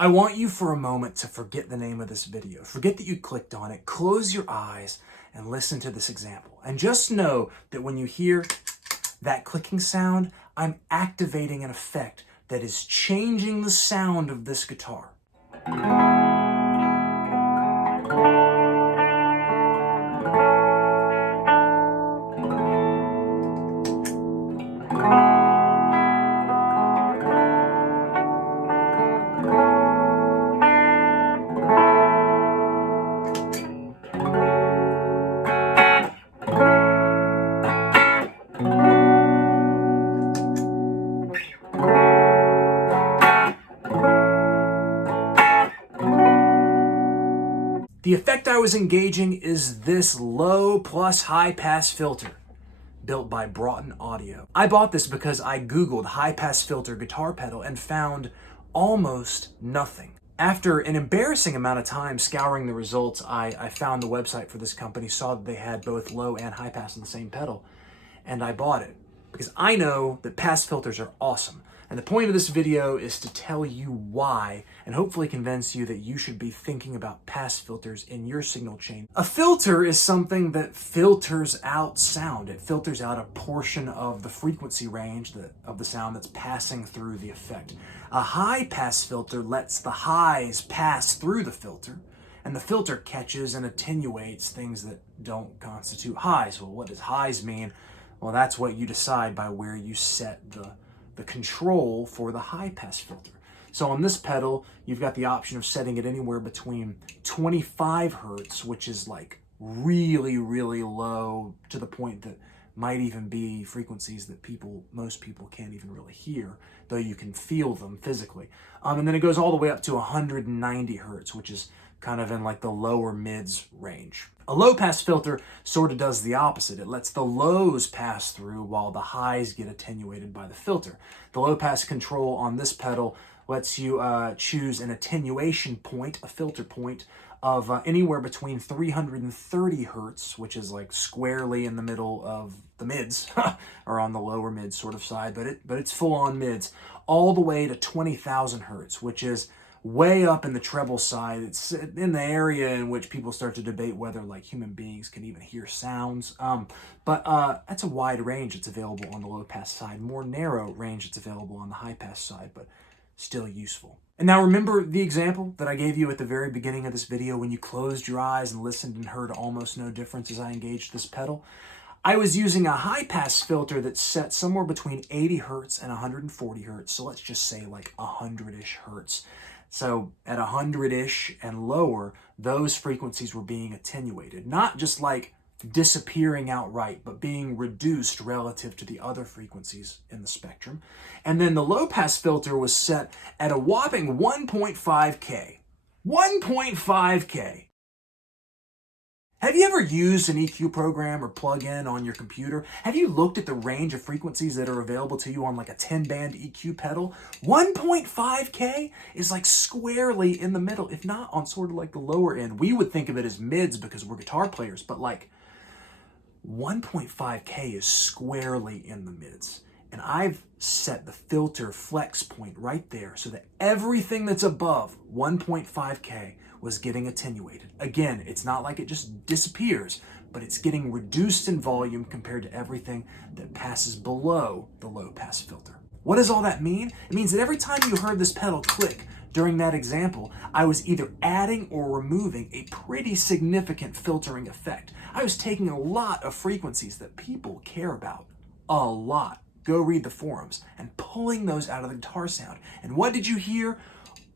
I want you for a moment to forget the name of this video. Forget that you clicked on it. Close your eyes and listen to this example. And just know that when you hear that clicking sound, I'm activating an effect that is changing the sound of this guitar. The effect I was engaging is this low plus high pass filter built by Broughton Audio. I bought this because I Googled high pass filter guitar pedal and found almost nothing. After an embarrassing amount of time scouring the results, I found the website for this company, saw that they had both low and high pass on the same pedal, and I bought it because I know that pass filters are awesome. And the point of this video is to tell you why and hopefully convince you that you should be thinking about pass filters in your signal chain. A filter is something that filters out sound. It filters out a portion of the frequency range of the sound that's passing through the effect. A high pass filter lets the highs pass through the filter, and the filter catches and attenuates things that don't constitute highs. Well, what does highs mean? Well, that's what you decide by where you set the control for the high pass filter. So on this pedal, you've got the option of setting it anywhere between 25 hertz, which is like really, really low to the point that might even be frequencies that most people can't even really hear, though you can feel them physically. And then it goes all the way up to 190 hertz, which is kind of in like the lower mids range. A low pass filter sort of does the opposite. It lets the lows pass through while the highs get attenuated by the filter. The low pass control on this pedal lets you choose an attenuation point, a filter point, of anywhere between 330 hertz, which is like squarely in the middle of the mids, or on the lower mid sort of side, but it's full on mids, all the way to 20,000 hertz, which is way up in the treble side. It's in the area in which people start to debate whether like human beings can even hear sounds. But that's a wide range that's available on the low pass side, more narrow range that's available on the high pass side, but still useful. And now remember the example that I gave you at the very beginning of this video when you closed your eyes and listened and heard almost no difference as I engaged this pedal? I was using a high pass filter that's set somewhere between 80 hertz and 140 hertz. So let's just say like 100-ish hertz. So at 100-ish and lower, those frequencies were being attenuated. Not just like disappearing outright, but being reduced relative to the other frequencies in the spectrum. And then the low pass filter was set at a whopping 1.5K. 1.5K. Have you ever used an EQ program or plug-in on your computer? Have you looked at the range of frequencies that are available to you on like a 10-band EQ pedal? 1.5K is like squarely in the middle, if not on sort of like the lower end. We would think of it as mids because we're guitar players, but like 1.5K is squarely in the mids. And I've set the filter flex point right there so that everything that's above 1.5K was getting attenuated. Again, it's not like it just disappears, but it's getting reduced in volume compared to everything that passes below the low pass filter. What does all that mean? It means that every time you heard this pedal click during that example, I was either adding or removing a pretty significant filtering effect. I was taking a lot of frequencies that people care about, a lot. Go read the forums, and pulling those out of the guitar sound. And what did you hear?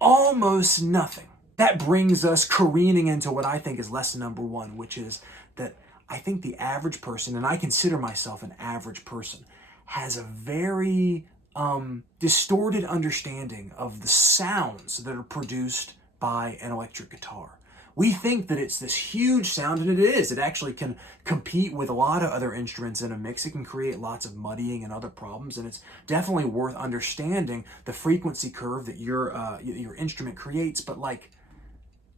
Almost nothing. That brings us careening into what I think is lesson number one, which is that I think the average person, and I consider myself an average person, has a very distorted understanding of the sounds that are produced by an electric guitar. We think that it's this huge sound, and it is. It actually can compete with a lot of other instruments in a mix. It can create lots of muddying and other problems, and it's definitely worth understanding the frequency curve that your instrument creates, but like,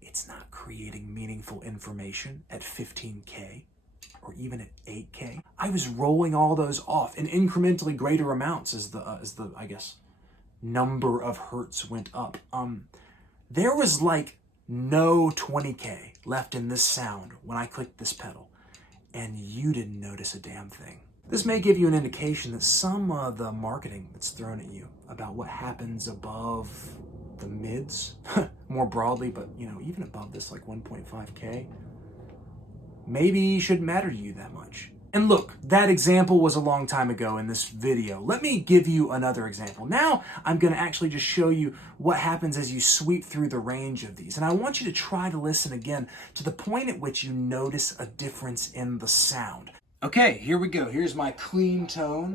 it's not creating meaningful information at 15K or even at 8K. I was rolling all those off in incrementally greater amounts as the I guess, number of hertz went up. there was like no 20K left in this sound when I clicked this pedal, and you didn't notice a damn thing. This may give you an indication that some of the marketing that's thrown at you about what happens above the mids, more broadly, but even above this like 1.5K, maybe shouldn't matter to you that much. And look, that example was a long time ago in this video. Let me give you another example. Now I'm going to actually just show you what happens as you sweep through the range of these. And I want you to try to listen again to the point at which you notice a difference in the sound. Okay, here we go. Here's my clean tone.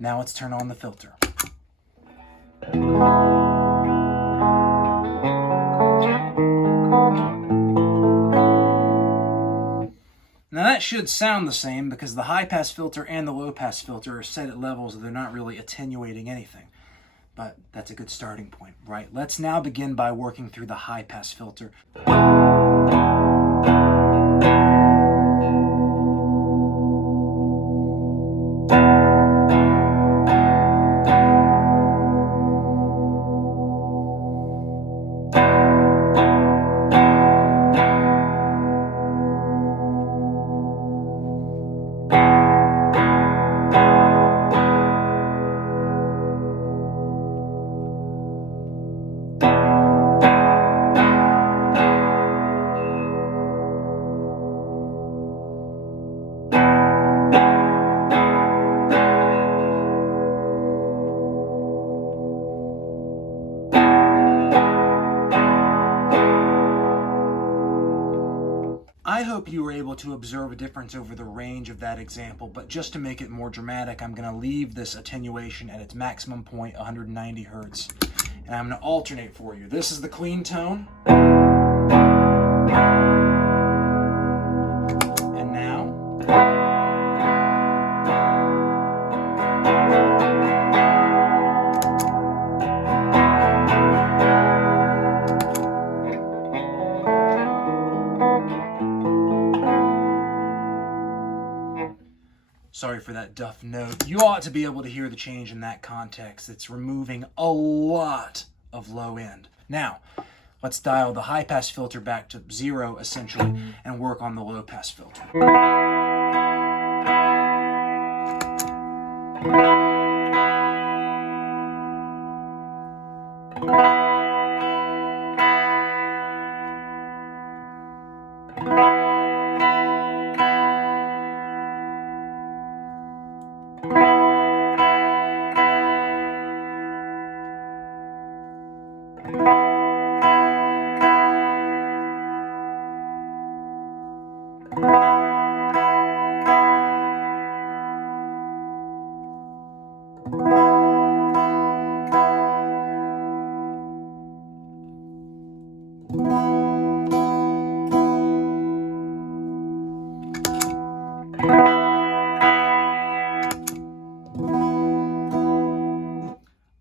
Now let's turn on the filter. Now that should sound the same because the high-pass filter and the low-pass filter are set at levels that they're not really attenuating anything. But that's a good starting point, right? Let's now begin by working through the high-pass filter. I hope you were able to observe a difference over the range of that example, but just to make it more dramatic, I'm going to leave this attenuation at its maximum point, 190 Hertz, and I'm going to alternate for you. This is the clean tone. And now. Sorry for that duff note. You ought to be able to hear the change in that context. It's removing a lot of low end. Now, let's dial the high pass filter back to 0 essentially and work on the low pass filter.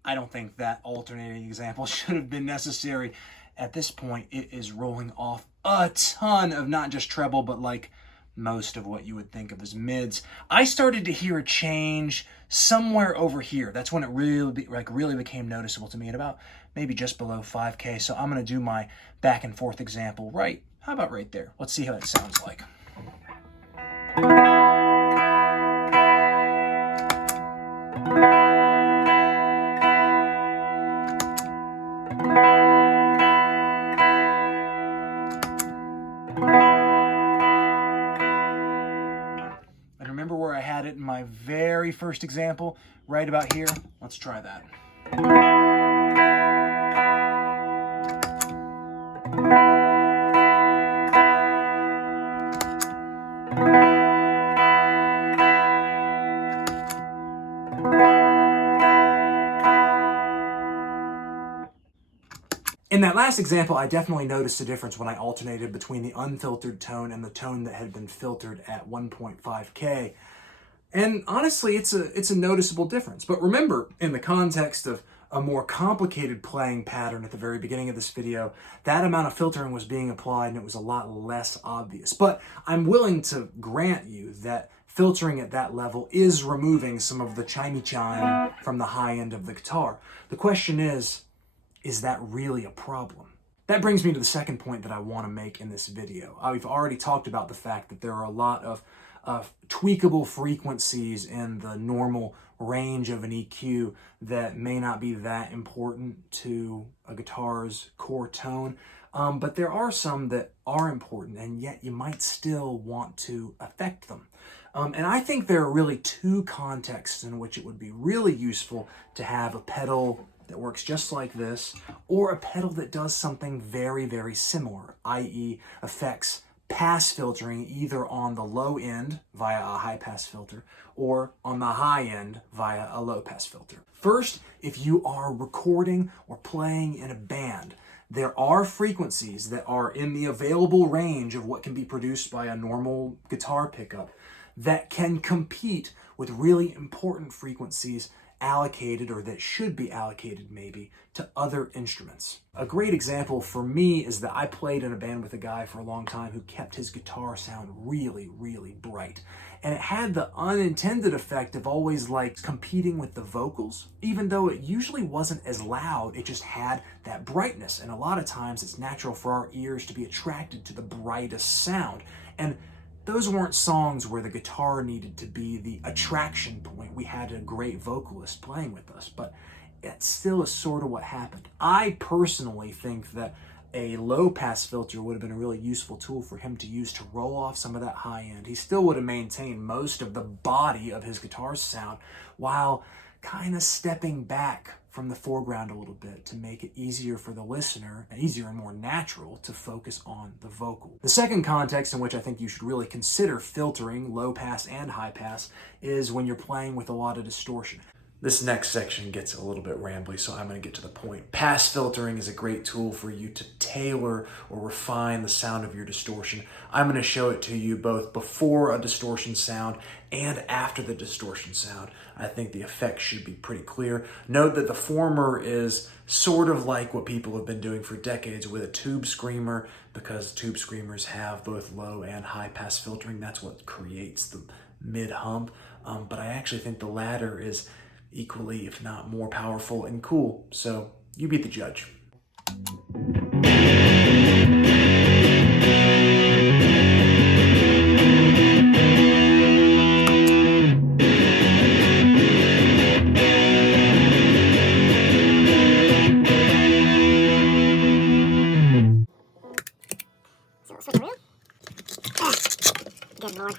I don't think that alternating example should have been necessary. At this point, it is rolling off a ton of not just treble, but like most of what you would think of as mids. I started to hear a change somewhere over here. That's when it really became noticeable to me at about maybe just below 5K. So I'm going to do my back and forth example how about right there? Let's see how that sounds like. And remember where I had it in my very first example, right about here? Let's try that. In that last example, I definitely noticed a difference when I alternated between the unfiltered tone and the tone that had been filtered at 1.5K. And honestly, it's a noticeable difference. But remember, in the context of a more complicated playing pattern at the very beginning of this video, that amount of filtering was being applied and it was a lot less obvious. But I'm willing to grant you that filtering at that level is removing some of the chimey chime from the high end of the guitar. The question is that really a problem? That brings me to the second point that I want to make in this video. We've already talked about the fact that there are a lot of tweakable frequencies in the normal range of an EQ that may not be that important to a guitar's core tone, but there are some that are important, and yet you might still want to affect them. And I think there are really two contexts in which it would be really useful to have a pedal that works just like this, or a pedal that does something very, very similar, i.e. affects pass filtering either on the low end via a high pass filter or on the high end via a low pass filter. First, if you are recording or playing in a band, there are frequencies that are in the available range of what can be produced by a normal guitar pickup that can compete with really important frequencies allocated, or that should be allocated maybe, to other instruments. A great example for me is that I played in a band with a guy for a long time who kept his guitar sound really, really bright. And it had the unintended effect of always like competing with the vocals. Even though it usually wasn't as loud, it just had that brightness. And a lot of times it's natural for our ears to be attracted to the brightest sound. And those weren't songs where the guitar needed to be the attraction point. We had a great vocalist playing with us, but it still is sort of what happened. I personally think that a low pass filter would have been a really useful tool for him to use to roll off some of that high end. He still would have maintained most of the body of his guitar's sound while kind of stepping back from the foreground a little bit to make it easier for the listener, and easier and more natural to focus on the vocal. The second context in which I think you should really consider filtering low pass and high pass is when you're playing with a lot of distortion. This next section gets a little bit rambly, so I'm going to get to the point. Pass filtering is a great tool for you to tailor or refine the sound of your distortion. I'm going to show it to you both before a distortion sound and after the distortion sound. I think the effects should be pretty clear. Note that the former is sort of like what people have been doing for decades with a tube screamer, because tube screamers have both low and high pass filtering. That's what creates the mid hump. But I actually think the latter is equally, if not more powerful and cool. So you be the judge. Good Lord.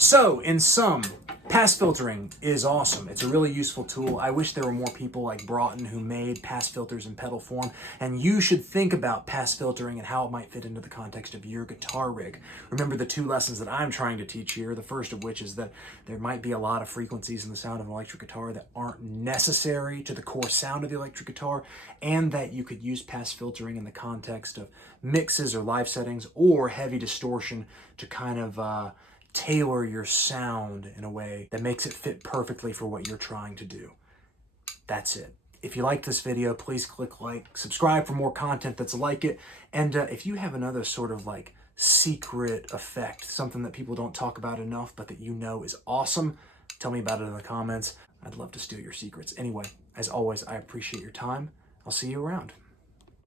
So, in sum, pass filtering is awesome. It's a really useful tool. I wish there were more people like Broughton who made pass filters in pedal form, and you should think about pass filtering and how it might fit into the context of your guitar rig. Remember the two lessons that I'm trying to teach here, the first of which is that there might be a lot of frequencies in the sound of an electric guitar that aren't necessary to the core sound of the electric guitar, and that you could use pass filtering in the context of mixes or live settings or heavy distortion to kind of tailor your sound in a way that makes it fit perfectly for what you're trying to do. That's it. If you liked this video, please click like, subscribe for more content that's like it, and if you have another sort of like secret effect, something that people don't talk about enough but that you know is awesome, tell me about it in the comments. I'd love to steal your secrets. Anyway, as always, I appreciate your time. I'll see you around.